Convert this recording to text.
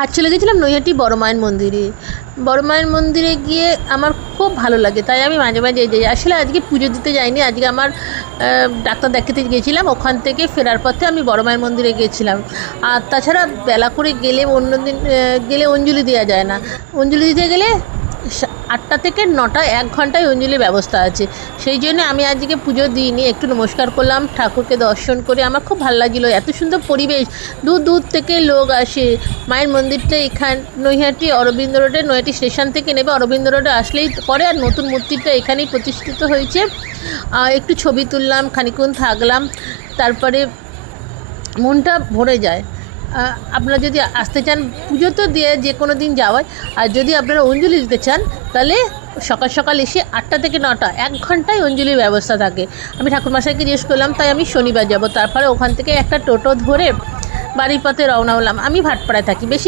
আজ চলে গেছিলাম নৈহাটি বড় মায়ের মন্দিরে। বড় মায়ের মন্দিরে গিয়ে আমার খুব ভালো লাগে, তাই আমি মাঝে মাঝে যাই। আসলে আজকে পুজো দিতে যাইনি, আজকে আমার ডাক্তার দেখাতে গেছিলাম, ওখান থেকে ফেরার পথে আমি বড় মায়ের মন্দিরে গিয়েছিলাম। আর তাছাড়া বেলা করে গেলে অন্য দিন গেলে অঞ্জলি দেওয়া যায় না। অঞ্জলি দিতে গেলে 8টা থেকে 9টা 1 ঘন্টায় অঞ্জলির ব্যবস্থা আছে। সেই জন্য আমি আজকে পুজো দিইনি, একটু নমস্কার করলাম, ঠাকুরকে দর্শন করে আমার খুব ভালো লাগছিলো। এত সুন্দর পরিবেশ, দূর দূর থেকে লোক আসে। মায়ের মন্দিরটা নৈহাটি অরবিন্দ রোডে, নৈহাটি স্টেশন থেকে নেবে, অরবিন্দ রোডে আসলেই পরে। আর নতুন মূর্তিটা এখানেই প্রতিষ্ঠিত হয়েছে। একটু ছবি তুললাম, খানিকক্ষণ থাকলাম, তারপরে মনটা ভরে যায়। আপনারা যদি আসতে চান, পুজো তো দিয়ে যে কোনো দিন যাওয়ায়, আর যদি আপনারা অঞ্জলি দিতে চান তাহলে সকাল সকাল এসে 8টা থেকে 9টা 1 ঘন্টায় অঞ্জলির ব্যবস্থা থাকে। আমি ঠাকুরমশাইকে জিজ্ঞেস করলাম, তাই আমি শনিবার যাব। তারপরে ওখান থেকে একটা টোটো ধরে বাড়ির পথে রওনা হলাম। আমি ভাটপাড়ায় থাকি, বেশি